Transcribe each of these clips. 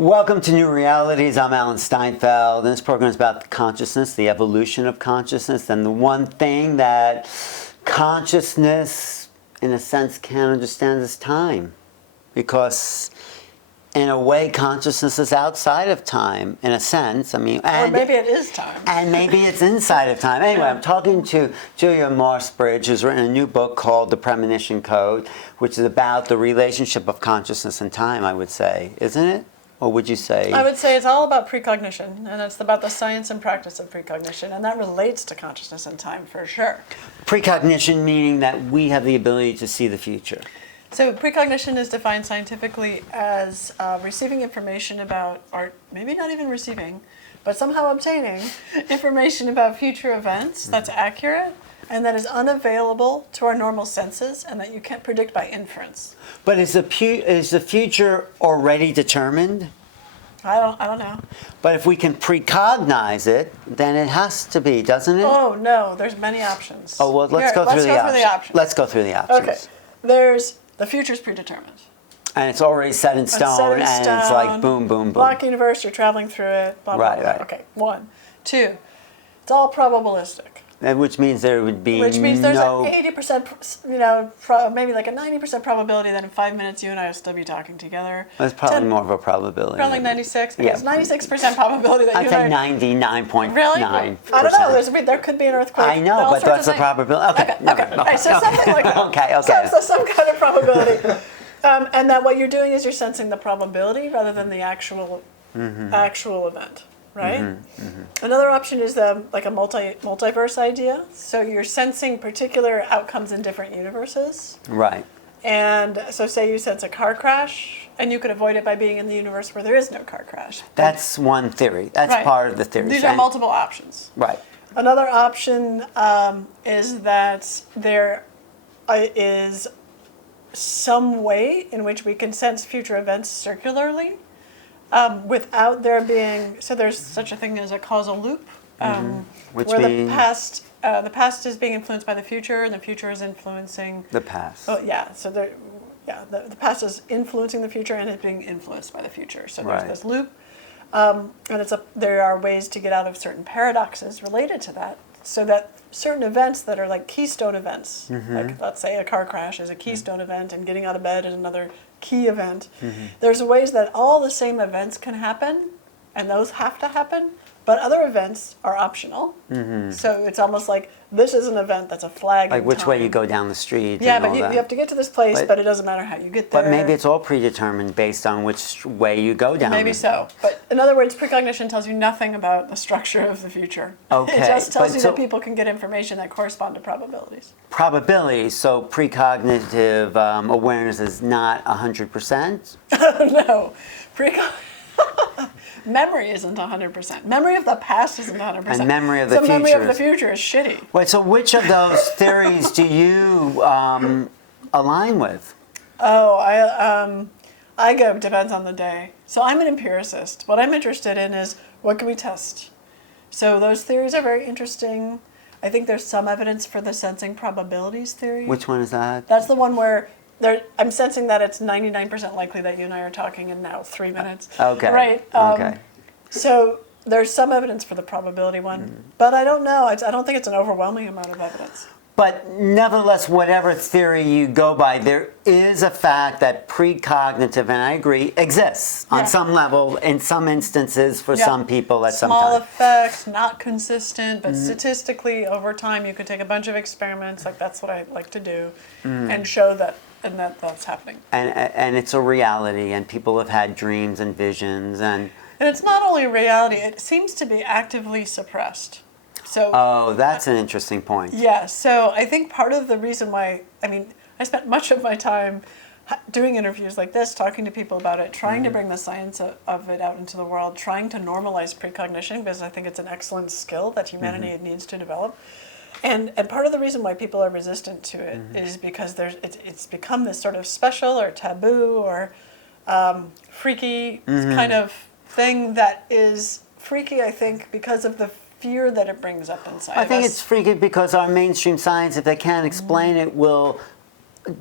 Welcome to New Realities. I'm Alan Steinfeld, and this program is about consciousness, the evolution of consciousness, and the one thing that consciousness, in a sense, can't understand is time. Because, in a way, consciousness is outside of time, in a sense. I mean, or maybe it is time. And maybe it's inside of time. Anyway, I'm talking to Julia Mossbridge, who's written a new book called The Premonition Code, which is about the relationship of consciousness and time, I would say. Isn't it? Or would you say? I would say it's all about precognition, and it's about the science and practice of precognition, and that relates to consciousness and time for sure. Precognition meaning that we have the ability to see the future. So precognition is defined scientifically as receiving information about, or maybe not even receiving, but somehow obtaining information about future events that's accurate and that is unavailable to our normal senses and that you can't predict by inference. But is the future already determined? I don't know. But if we can precognize it, then it has to be, doesn't it? Oh no, there's many options. Oh well, let's go through the options. Let's go through the options. Okay, there's the future's predetermined. And it's already set in stone, and it's like boom, boom, boom. Block universe, you're traveling through it, blah, blah, blah. Right. Okay, 1. 2, it's all probabilistic. Which means there would be Which means there's no... an 80%, maybe like a 90% probability that in 5 minutes you and I will still be talking together. That's probably more of a probability. Probably 96. Yeah. It's 96% probability that I'd you say and I... 99.9%. Really? I don't know. There could be an earthquake. I know, but that's the probability. Okay. Okay. Right, so something like that. Okay. So some kind of probability. And that what you're doing is you're sensing the probability rather than the actual event. Right? Another option is like a multiverse idea. So you're sensing particular outcomes in different universes. Right. And so say you sense a car crash, and you could avoid it by being in the universe where there is no car crash. That's one theory. That's Right. part of the theory. These are multiple options. Right. Another option is that there is some way in which we can sense future events circularly. Without there being, so there's such a thing as a causal loop, Which where means the past is being influenced by the future, and the future is influencing the past. Oh yeah, so the past is influencing the future, and it's being influenced by the future. So there's this loop, and there are ways to get out of certain paradoxes related to that, so that certain events that are like keystone events, like let's say a car crash is a keystone event, and getting out of bed is another key event. There's ways that all the same events can happen, and those have to happen, but other events are optional. So it's almost like this is an event that's a flag. Like which way you go down the street. Yeah, and but all you that. have to get to this place, but it doesn't matter how you get there. But maybe it's all predetermined based on which way you go down. Maybe so. But in other words, precognition tells you nothing about the structure of the future. Okay. It just tells you that people can get information that correspond to probabilities. Probability, so precognitive awareness is not 100%? No. Memory isn't 100%. Memory of the past isn't 100%. And memory of the future. Memory of the future is shitty. Wait, so which of those theories do you align with? I go, depends on the day. So I'm an empiricist. What I'm interested in is what can we test? So those theories are very interesting. I think there's some evidence for the sensing probabilities theory. Which one is that? That's the one where I'm sensing that it's 99% likely that you and I are talking in now 3 minutes. Okay. Right. Okay. So there's some evidence for the probability one, but I don't know. I don't think it's an overwhelming amount of evidence. But nevertheless, whatever theory you go by, there is a fact that precognitive, and I agree, exists on some level, in some instances, for some people at some time. Small effects, not consistent, but statistically over time you could take a bunch of experiments, like that's what I like to do, and show that that's happening. And it's a reality, and people have had dreams and visions, and it's not only reality, it seems to be actively suppressed. So, that's an interesting point. Yeah, so I think part of the reason why, I spent much of my time doing interviews like this, talking to people about it, trying to bring the science of it out into the world, trying to normalize precognition, because I think it's an excellent skill that humanity needs to develop. And part of the reason why people are resistant to it is because it's become this sort of special or taboo or freaky kind of thing that is freaky, I think, because of the fear that it brings up inside of us. I think it's freaky because our mainstream science, if they can't explain it, will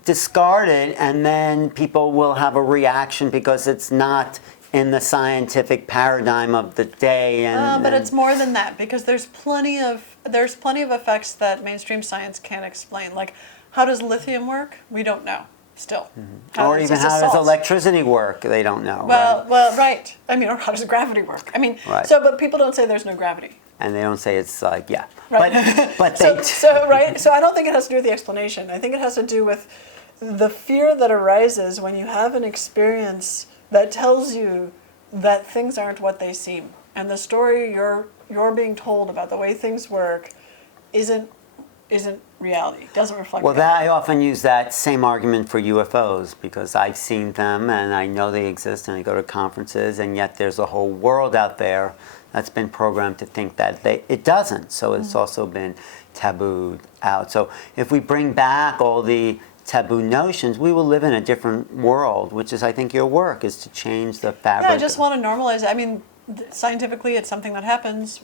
discard it, and then people will have a reaction because it's not in the scientific paradigm of the day. But it's more than that, because there's plenty of effects that mainstream science can't explain. Like, how does lithium work? We don't know still. Or even how does electricity work? They don't know. Well, right. I mean, or how does gravity work? I mean, Right. but people don't say there's no gravity. And they don't say it's like, yeah. Right. But right. So I don't think it has to do with the explanation. I think it has to do with the fear that arises when you have an experience that tells you that things aren't what they seem, and the story you're being told about the way things work isn't reality. Doesn't reflect. Well, reality. I often use that same argument for UFOs because I've seen them and I know they exist and I go to conferences, and yet there's a whole world out there that's been programmed to think that it doesn't. So it's also been tabooed out. So if we bring back all the taboo notions, we will live in a different world, which is, I think, your work is to change the fabric. Yeah, I just want to normalize it. I mean, scientifically, it's something that happens,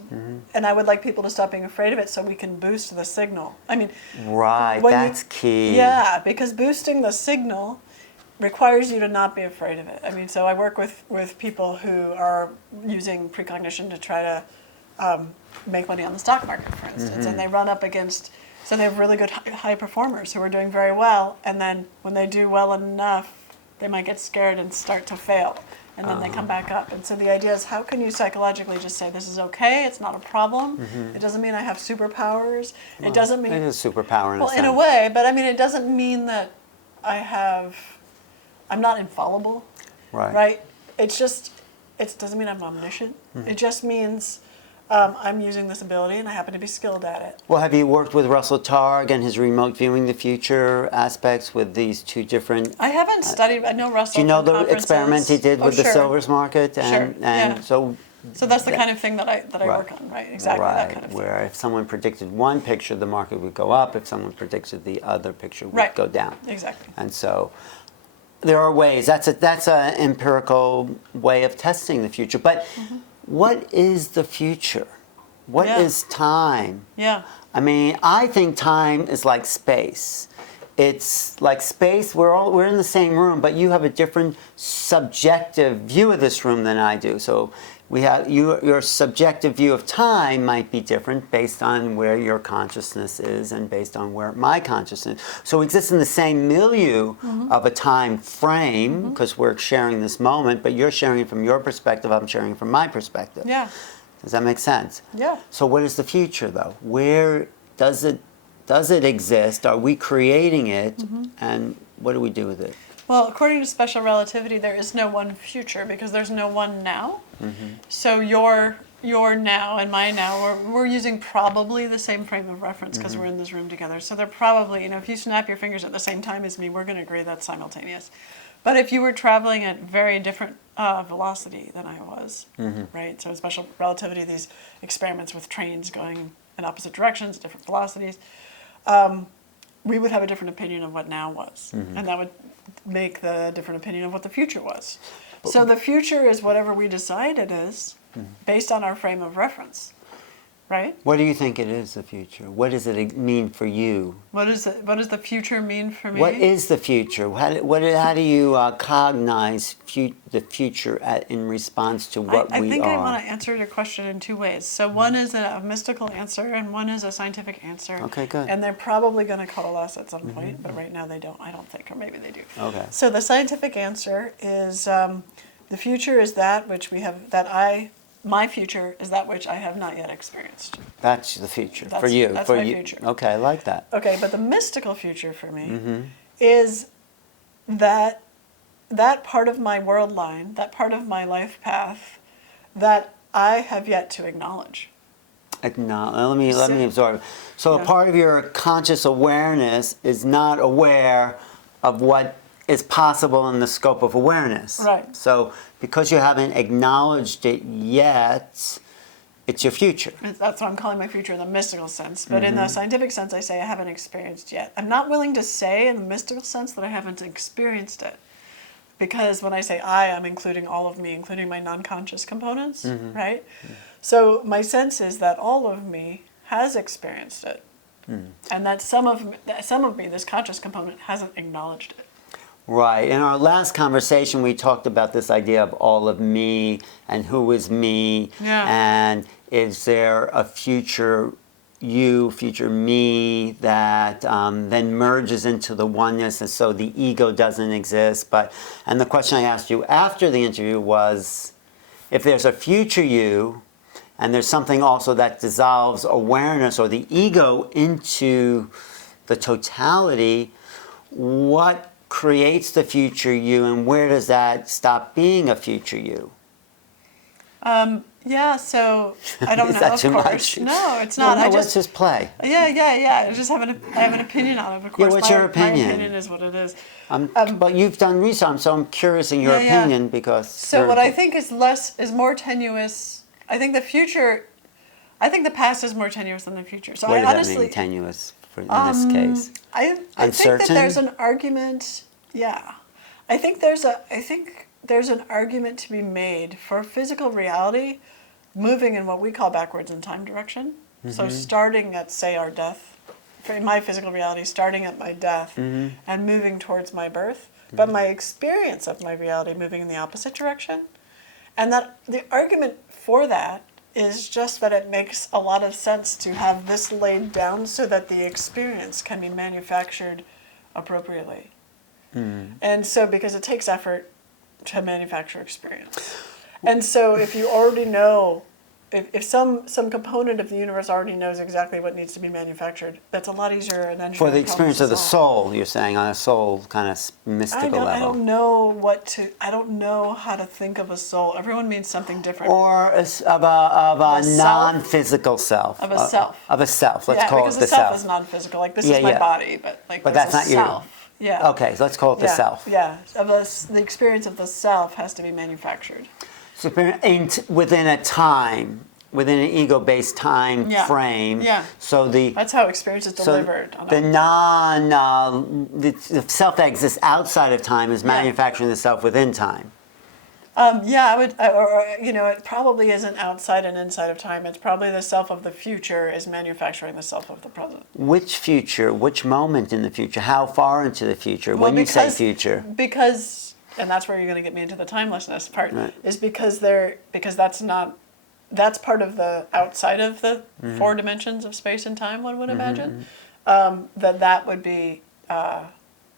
and I would like people to stop being afraid of it so we can boost the signal. I mean, right, that's key. Yeah, because boosting the signal requires you to not be afraid of it. I mean, so I work with people who are using precognition to try to make money on the stock market, for instance, and they run up against. So they have really good high performers who are doing very well, and then when they do well enough, they might get scared and start to fail, and then they come back up. And so the idea is, how can you psychologically just say, this is okay, it's not a problem, it doesn't mean I have superpowers, it doesn't mean... It is a superpower in a sense. in a way, but I mean, it doesn't mean that I'm not infallible, right? It's just, it doesn't mean I'm omniscient, it just means... I'm using this ability and I happen to be skilled at it. Well, have you worked with Russell Targ and his remote viewing the future aspects with these two different... I haven't studied, I know Russell. Do you know from the experiment he did with the silvers market? And yeah. So that's the kind of thing that I work on, right? Exactly, that kind of thing. Where if someone predicted one picture, the market would go up. If someone predicted the other picture, would go down. Exactly. And so there are ways. That's an empirical way of testing the future. But what is the future? What is time? Yeah. I mean, I think time is like space. It's like space. We're in the same room, but you have a different subjective view of this room than I do. So we have your subjective view of time might be different based on where your consciousness is and based on where my consciousness. So we exist in the same milieu of a time frame because we're sharing this moment, but you're sharing it from your perspective. I'm sharing it from my perspective. Yeah. Does that make sense? Yeah. So what is the future, though? Where does it exist? Are we creating it? And what do we do with it? Well, according to special relativity, there is no one future because there's no one now. So your now and my now, we're using probably the same frame of reference because we're in this room together. So they're probably, if you snap your fingers at the same time as me, we're going to agree that's simultaneous. But if you were traveling at very different velocity than I was, right? So in special relativity, these experiments with trains going in opposite directions, different velocities, we would have a different opinion of what now was. And that would make the different opinion of what the future was. So the future is whatever we decide it is based on our frame of reference. Right? What do you think it is, the future? What does it mean for you? What does the future mean for me? What is the future? How do you cognize the future in response to what we are? I think I want to answer your question in two ways. So one is a mystical answer and one is a scientific answer. Okay, good. And they're probably going to coalesce at some point, but right now they don't, I don't think, or maybe they do. Okay. So the scientific answer is the future is that which we have, my future is that which I have not yet experienced. That's the future for you. That's for my you. future. Okay, I like that. Okay, but the mystical future for me is that part of my world line, that part of my life path that I have yet to acknowledge. Let me absorb. So a part of your conscious awareness is not aware of what is possible in the scope of awareness. Right. So because you haven't acknowledged it yet, it's your future. That's what I'm calling my future in the mystical sense. But in the scientific sense, I say I haven't experienced yet. I'm not willing to say in the mystical sense that I haven't experienced it. Because when I say I'm including all of me, including my non-conscious components, right? So my sense is that all of me has experienced it. And that some of me, this conscious component, hasn't acknowledged it. Right. In our last conversation, we talked about this idea of all of me and who is me, and is there a future you, future me that then merges into the oneness, and so the ego doesn't exist. And the question I asked you after the interview was, if there's a future you, and there's something also that dissolves awareness or the ego into the totality, what creates the future you, and where does that stop being a future you? Yeah, so I don't Is know. that Of too course, much? no, it's not. No, let's just play. Yeah. I have an opinion on it. Of course, what's your opinion? My opinion is what it is. But you've done research, so I'm curious in your opinion because. So what I think is more tenuous. I think the future. I think the past is more tenuous than the future. So what I does that honestly mean, tenuous, in this case? I think that there's an argument. Yeah, I think there's an argument to be made for physical reality moving in what we call backwards in time direction. Mm-hmm. So starting at, say, our death, in my physical reality, starting at my death and moving towards my birth, but my experience of my reality moving in the opposite direction. And that the argument for that is just that it makes a lot of sense to have this laid down so that the experience can be manufactured appropriately. And so, because it takes effort to manufacture experience. And so if you already know, if some component of the universe already knows exactly what needs to be manufactured, that's a lot easier and then for the experience of the soul, you're saying, on a soul kind of mystical level. I don't know how to think of a soul. Everyone means something different. Or of a non-physical self. Of a self. Of a self. Let's call it the self. Because the self is non-physical. Like, this is my body, but that's not self. you. Yeah. Okay, so let's call it the self. Yeah. The experience of the self has to be manufactured. So within a time, within an ego-based time frame. Yeah. So that's how experience is delivered. So the self that exists outside of time is manufacturing the self within time. It probably isn't outside and inside of time. It's probably the self of the future is manufacturing the self of the present. Which future? Which moment in the future? How far into the future? When you say future? Because, and that's where you're going to get me into the timelessness part, is because that's part of the outside of the four dimensions of space and time, one would imagine, that would be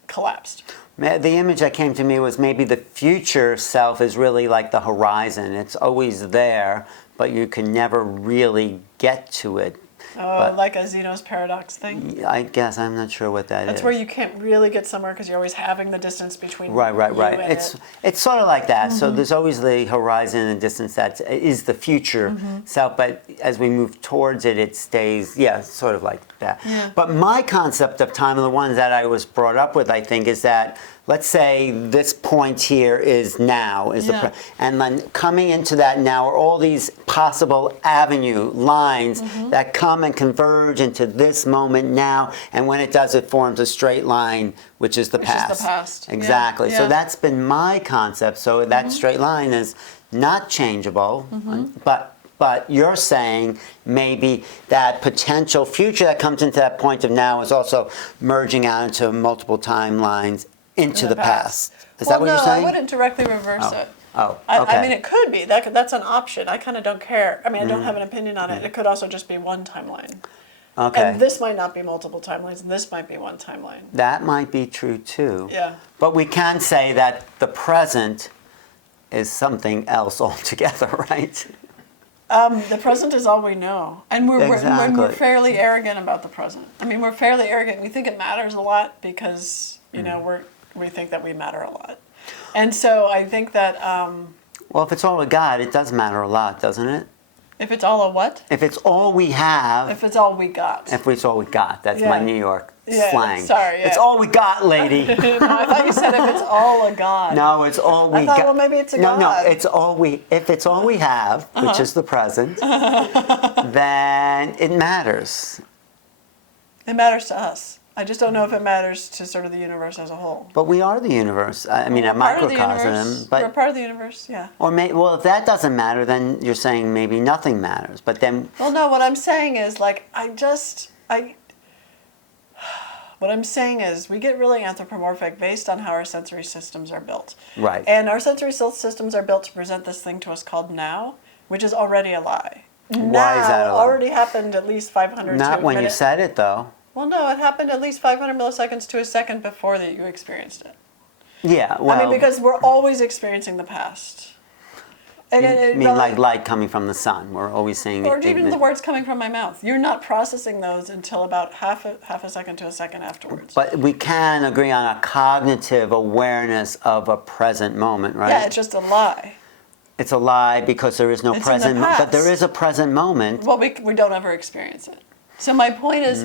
collapsed. The image that came to me was maybe the future self is really like the horizon. It's always there, but you can never really get to it. Like a Zeno's paradox thing? I guess. I'm not sure what that is. That's where you can't really get somewhere because you're always having the distance between Right. you and It's sort of like that. So there's always the horizon and distance that is the future self, but as we move towards it, it stays, sort of like that. Yeah. But my concept of time, and the ones that I was brought up with, I think, is that, let's say this point here is now, and then coming into that now are all these possible avenue lines that come and converge into this moment now, and when it does, it forms a straight line, which is the past. Is the past. Exactly. Yeah. So that's been my concept. So that straight line is not changeable, but you're saying maybe that potential future that comes into that point of now is also merging out into multiple timelines into the past. Is that what you're saying? I wouldn't directly reverse it. Oh, okay. I mean, it could be. That's an option. I kind of don't care. I mean, I don't have an opinion on it. It could also just be one timeline. Okay. And this might not be multiple timelines, and this might be one timeline. That might be true too. Yeah. But we can say that the present is something else altogether, right? The present is all we know, and we're fairly arrogant about the present. I mean, we're fairly arrogant. We think it matters a lot because we think that we matter a lot, and so I think that. Well, if it's all we got, it does matter a lot, doesn't it? If it's all a what? If it's all we have. If it's all we got. If it's all we got. That's my New York slang. Sorry. Yeah. It's all we got, lady. No, I thought you said if it's all a god. No, it's all we got. Well, maybe it's a god. No, it's all we. If it's all we have, which is the present, then it matters. It matters to us. I just don't know if it matters to sort of the universe as a whole. But we are the universe. I mean, a microcosm. But we're part of the universe, yeah. Or if that doesn't matter, then you're saying maybe nothing matters. But then. Well, no. What I'm saying is, like, What I'm saying is we get really anthropomorphic based on how our sensory systems are built. Right. And our sensory systems are built to present this thing to us called now, which is already a lie. Why is that a lie? Already happened at least 500 Not to a when you minute. said it, though. Well, no, it happened at least 500 milliseconds to a second before that you experienced it. Yeah, well... I mean, because we're always experiencing the past. And you mean like light coming from the sun. We're always saying... Or even the words coming from my mouth. You're not processing those until about half a second to a second afterwards. But we can agree on a cognitive awareness of a present moment, right? Yeah, it's just a lie. It's a lie because there is no It's present in the moment. But past. there is a present moment. Well, we don't ever experience it. So my point is...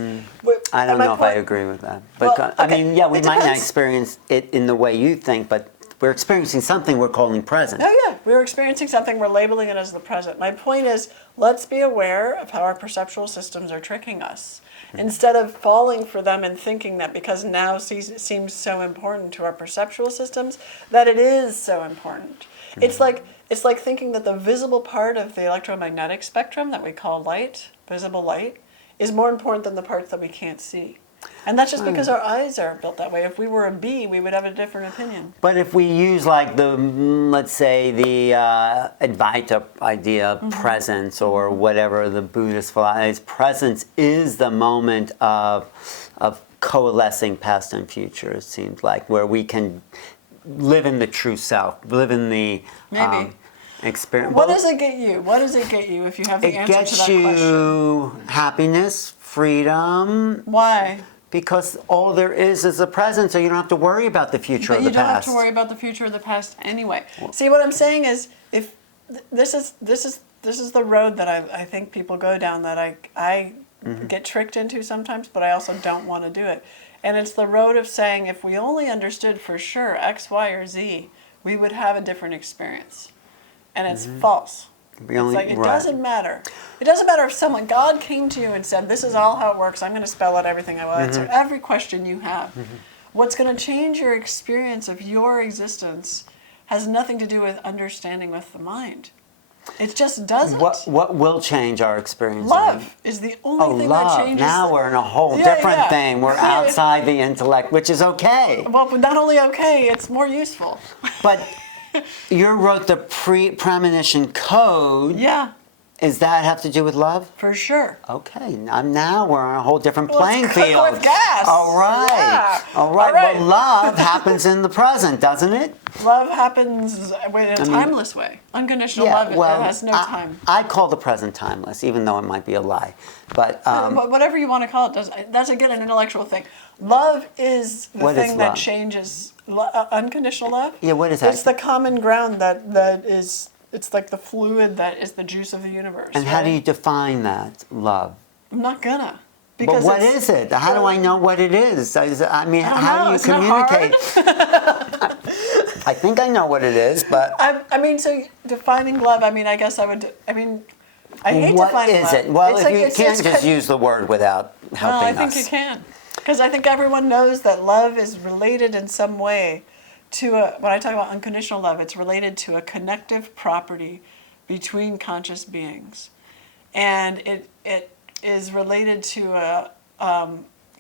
I don't know if I agree with that. But Well, I okay, mean, yeah, we it might not depends. experience it in the way you think, but we're experiencing something we're calling present. Oh yeah, we're experiencing something, we're labeling it as the present. My point is, let's be aware of how our perceptual systems are tricking us. Instead of falling for them and thinking that because now seems so important to our perceptual systems, that it is so important. It's like thinking that the visible part of the electromagnetic spectrum that we call light, visible light, is more important than the parts that we can't see. And that's just because our eyes are built that way. If we were a bee, we would have a different opinion. But if we use like the, let's say the Advaita idea of presence or whatever the Buddhist philosophy is, presence is the moment of coalescing past and future, it seems like, where we can live in the true self, live in the experience. What does it get you? What does it get you if you have the answer to that It gets question? you happiness, freedom. Why? Because all there is the present, so you don't have to worry about the future or the But you don't have past. to worry about the future or the past anyway. See, what I'm saying is, if this is the road that I think people go down that I get tricked into sometimes, but I also don't want to do it. And it's the road of saying, if we only understood for sure X, Y, or Z, we would have a different experience. And it's false. It's like, it doesn't matter. It doesn't matter if God came to you and said, this is all how it works, I'm going to spell out everything, I will answer every question you have. What's going to change your experience of your existence has nothing to do with understanding with the mind. It just doesn't. What will change our experience? Love is the only thing love. that changes. Now we're in a whole different thing. We're outside the intellect, which is okay. Well, not only okay, it's more useful. But you wrote the Premonition code. Yeah. Does that have to do with love? For sure. Okay, now we're on a whole different playing Let's cook field. with gas. All right. Yeah. All right. All right. Well, love happens in the present, doesn't it? Love happens in a timeless way. Unconditional love, it has no time. I call the present timeless, even though it might be a lie. But But whatever you want to call it, that's again an intellectual thing. Love is the thing that changes. Unconditional love? Yeah, what is that? It's the common ground that is, it's like the fluid that is the juice of the universe. And how do you define that, love? I'm not gonna. But what is it? How do I know what it is? I mean, how do you Isn't it communicate? I think I know what it is, but... I mean, so defining love, I guess I would, I hate defining love. What is it? Well, It's if you can't just use the word without helping us. I think you can. Because I think everyone knows that love is related in some way to when I talk about unconditional love, it's related to a connective property between conscious beings. And it is related to a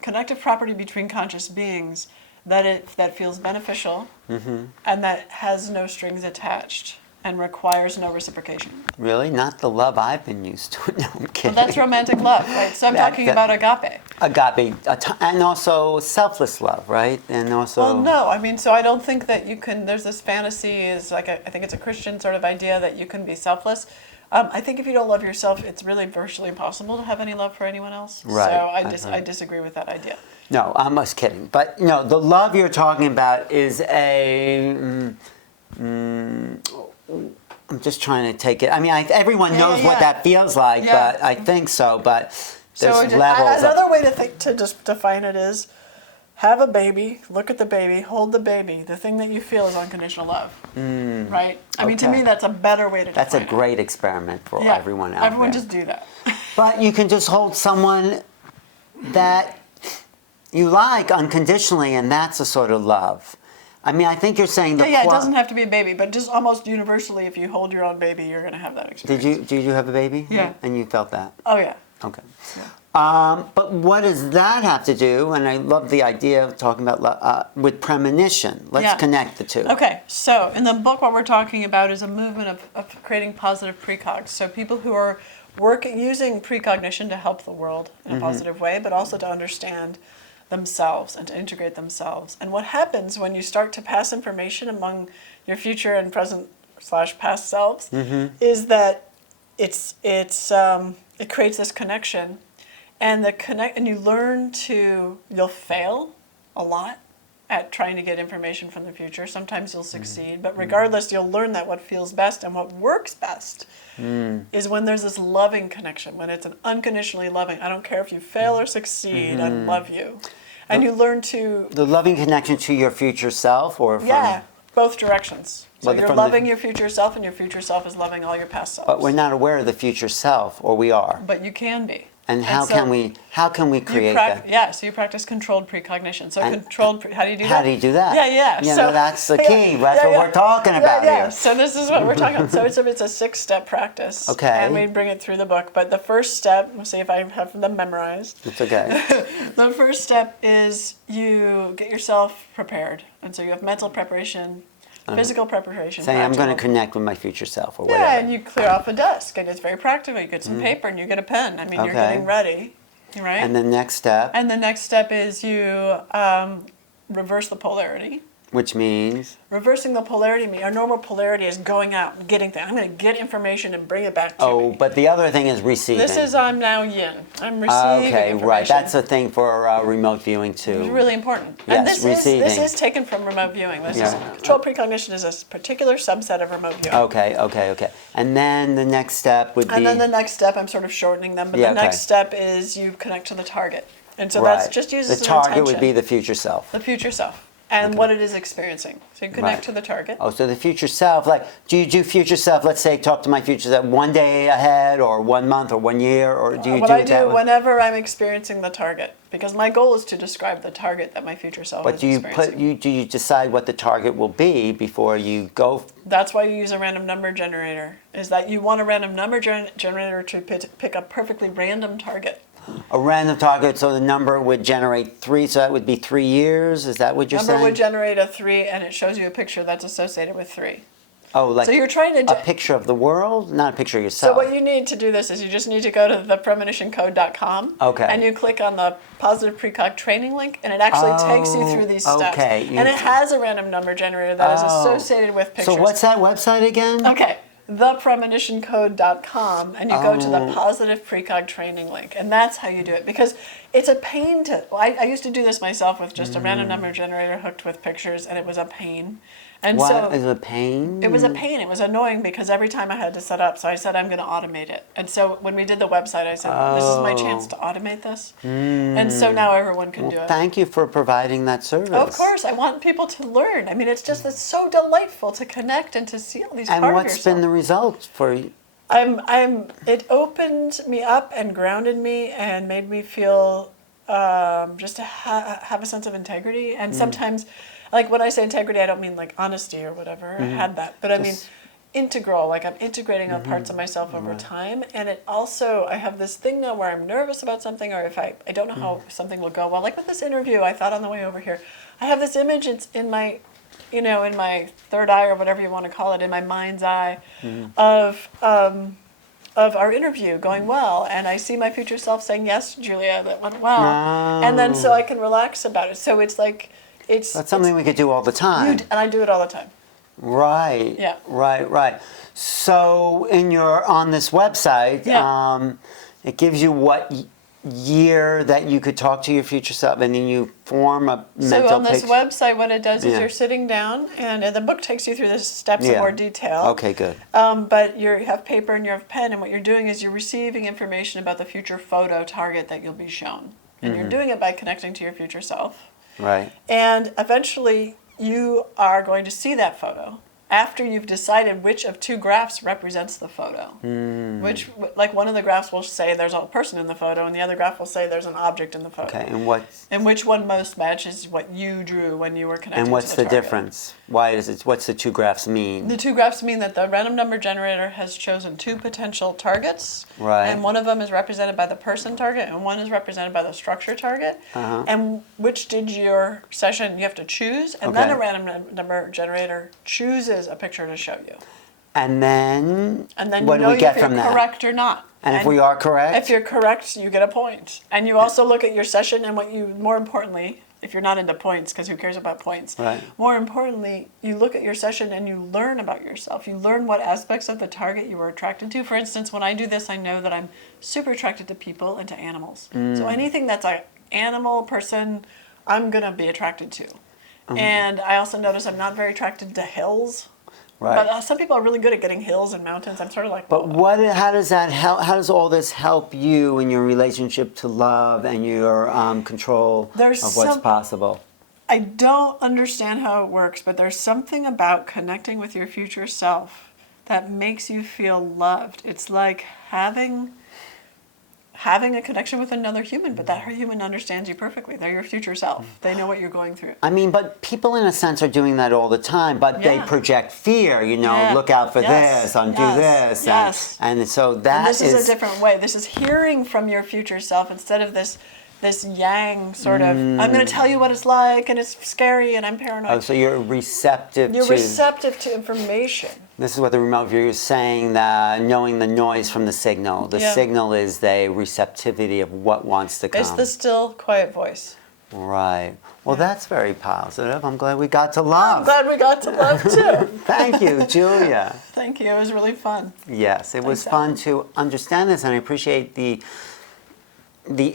connective property between conscious beings that feels beneficial and that has no strings attached and requires no reciprocation. Really? Not the love I've been used to. No, I'm kidding. Well, that's romantic love, right? So I'm talking about agape. Agape, and also selfless love, right? And also... Well, no, so I don't think that you can, there's this fantasy, I think it's a Christian sort of idea that you can be selfless. I think if you don't love yourself, it's really virtually impossible to have any love for anyone else. Right. So I disagree with that idea. No, I'm just kidding. But, the love you're talking about is a... I'm just trying to take it. Everyone knows what that feels like, but I think so. But there's levels. Another way to just define it is have a baby, look at the baby, hold the baby. The thing that you feel is unconditional love, right? To me, that's a better way to define it. That's a great experiment for everyone out there. Everyone just do that. But you can just hold someone that you like unconditionally, and that's a sort of love. I think you're saying the... it doesn't have to be a baby, but just almost universally, if you hold your own baby, you're going to have that experience. Did you have a baby? Yeah. And you felt that? Oh, yeah. Okay. But what does that have to do? And I love the idea of talking about with premonition. Let's connect the two. Okay, so in the book, what we're talking about is a movement of creating positive precogs. So people who are using precognition to help the world in a positive way, but also to understand themselves and to integrate themselves. And what happens when you start to pass information among your future and present / past selves is that it creates this connection, and you learn you'll fail a lot at trying to get information from the future. Sometimes you'll succeed, but regardless, you'll learn that what feels best and what works best is when there's this loving connection, when it's an unconditionally loving, I don't care if you fail or succeed, I love you. And you learn to... The loving connection to your future self, or from... Yeah, both directions. So Well, you're from loving your future self, and your future self is loving all your past selves. But we're not aware of the future self, or we are. But you can be. And how can we create that? Yeah, so you practice controlled precognition. So how do you do that? How do you do that? Yeah. That's the key. That's what we're talking about here. So this is what we're talking about. So it's a 6-step practice. Okay. And we bring it through the book. But the first step, we'll see if I have them memorized. It's okay. The first step is you get yourself prepared. And so you have mental preparation, physical preparation. Saying I'm going to practical. connect with my future self, or whatever. Yeah, and you clear off a desk, and it's very practical. You get some paper, and you get a pen. I mean, you're getting ready, right? And the next step, And the next step is you reverse the polarity. which means Reversing the polarity, our normal polarity is going out and getting things. I'm going to get information and bring it back to me. but the other thing is receiving. This is I'm now yin. I'm receiving information. Right. That's a thing for remote viewing too. It's really important. Yes, And this receiving. is taken from remote viewing. This is controlled precognition is a particular subset of remote viewing. Okay. And then the next step would be. And then the next step, I'm sort of shortening them, but the next step is you connect to the target. And so right. that's just uses the an target intention. would be the future self. The future self. And what it is experiencing. So you connect to the target. Oh, so the future self, like, do you do future self, let's say, talk to my future self one day ahead, or 1 month, or 1 year, or do you What do I it that do way? whenever I'm experiencing the target, because my goal is to describe the target that my future self But is do you experiencing. do you decide what the target will be before you go? That's why you use a random number generator, is that you want a random number generator to pick a perfectly random target. A random target, so the number would generate 3, so that would be 3 years? Is that what you're saying? Number would generate a 3, and it shows you a picture that's associated with 3. Oh, like So you're trying to a picture of the world? Not a picture of yourself. So what you need to do this is you just need to go to the premonitioncode.com. Okay. And you click on the positive precog training link, and it actually takes you through these steps. Okay. And it has a random number generator that is associated with pictures. So what's that website again? Okay. thepremonitioncode.com, and you go to the positive precog training link, and that's how you do it, because it's a pain to I used to do this myself with just a random number generator hooked with pictures, and it was a pain. And What is a pain? it was a pain. It was annoying because every time I had to set up, so I said I'm going to automate it. And so when we did the website, I said this is my chance to automate this. And so now everyone can do it. Thank you for providing that service. Of course, I want people to learn. I mean, it's so delightful to connect and to see all these And parts of what's yourself. been the result for you? It opened me up and grounded me and made me feel just to have a sense of integrity. And sometimes, like when I say integrity, I don't mean like honesty or whatever. I had that, but I mean integral. Like I'm integrating on parts of myself over time. And it also, I have this thing now where I'm nervous about something, or if I don't know how something will go well. Like with this interview, I thought on the way over here, I have this image. It's in my in my third eye, or whatever you want to call it, in my mind's eye, of our interview going well, and I see my future self saying, "Yes, Julia, that went well," and then so I can relax about it. So it's like That's something we could do all the time. and I do it all the time. Right. Yeah. Right. So on this website, it gives you what year that you could talk to your future self, and then you form a mental So on this picture. website, what it does is you're sitting down, and the book takes you through the steps in more detail. Okay, good. But you have paper and you have pen, and what you're doing is you're receiving information about the future photo target that you'll be shown. And you're doing it by connecting to your future self. Right. And eventually you are going to see that photo, after you've decided which of two graphs represents the photo. Which, like one of the graphs will say there's a person in the photo, and the other graph will say there's an object in the photo. Okay, and which one most matches what you drew when you were connected and what's to the the target. difference? Why is it? What's the two graphs mean? The two graphs mean that the random number generator has chosen two potential targets, Right. and one of them is represented by the person target, and one is represented by the structure target. And which did your session you have to choose, and then Okay. a random number generator chooses a picture to show you. And then you what do know we get if you're from that? correct or not. And if we are correct? If you're correct, you get a point. And you also look at your session and what you, more importantly, if you're not into points, because who cares about points? Right. More importantly, you look at your session and you learn about yourself. You learn what aspects of the target you were attracted to. For instance, when I do this, I know that I'm super attracted to people and to animals. So anything that's an animal person, I'm going to be attracted to. And I also notice I'm not very attracted to hills. Right. But some people are really good at getting hills and mountains. I'm sort of like, But how does that help? How does all this help you in your relationship to love and your control There's of what's some- possible? I don't understand how it works, but there's something about connecting with your future self that makes you feel loved. It's like having a connection with another human, but that human understands you perfectly. They're your future self. They know what you're going through. I mean, but people in a sense are doing that all the time, but they Yeah. project fear, Yeah. look out for Yes. this, undo Yes. this. Yes. And so And that this is a different way. This is hearing from your future self instead of this yang sort of, I'm going to tell you what it's like, and it's scary, and I'm paranoid. Oh, so you're receptive You're to... receptive to information. This is what the remote viewer is saying, that knowing the noise from the signal. The Yeah. signal is the receptivity of what wants to come. It's the still, quiet voice. Right. Well, that's very positive. I'm glad we got to I'm love. glad we got to love too. Thank you, Julia. Thank you. It was really fun. Yes, it was Thanks, fun Alan. to understand this, and I appreciate the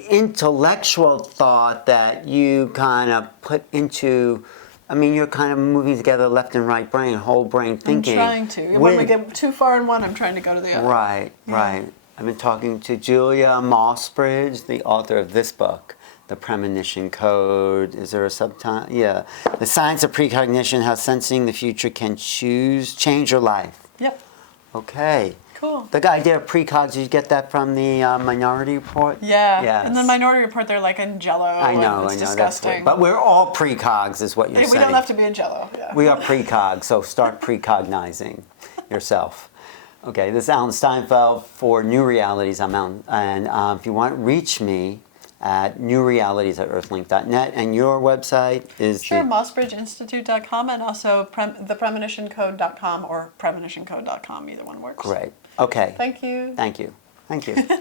intellectual thought that you kind of put into. I mean, you're kind of moving together left and right brain, whole brain thinking. I'm trying to. When we get too far in one, I'm trying to go to the other. Right, right. I've been talking to Julia Mossbridge, the author of this book, The Premonition Code. Is there a subtitle? Yeah. The Science of Precognition, How Sensing the Future Can Change Your Life. Yep. Okay. Cool. The idea of precogs, did you get that from the Minority Report? Yeah. Yes. And the Minority Report, they're like in Jello. I know, It's I know. That's disgusting. weird. But we're all precogs, is what you're Hey, saying. we don't have to be in Jello. Yeah. We are precogs, so start precognizing yourself. Okay, this is Alan Steinfeld for New Realities. I'm Alan, and if you want, reach me at newrealities@earthlink.net, and your website is Sure, mossbridgeinstitute.com and also thepremonitioncode.com or premonitioncode.com. Either one works. Great. Okay. Thank you. Thank you. Thank you. That was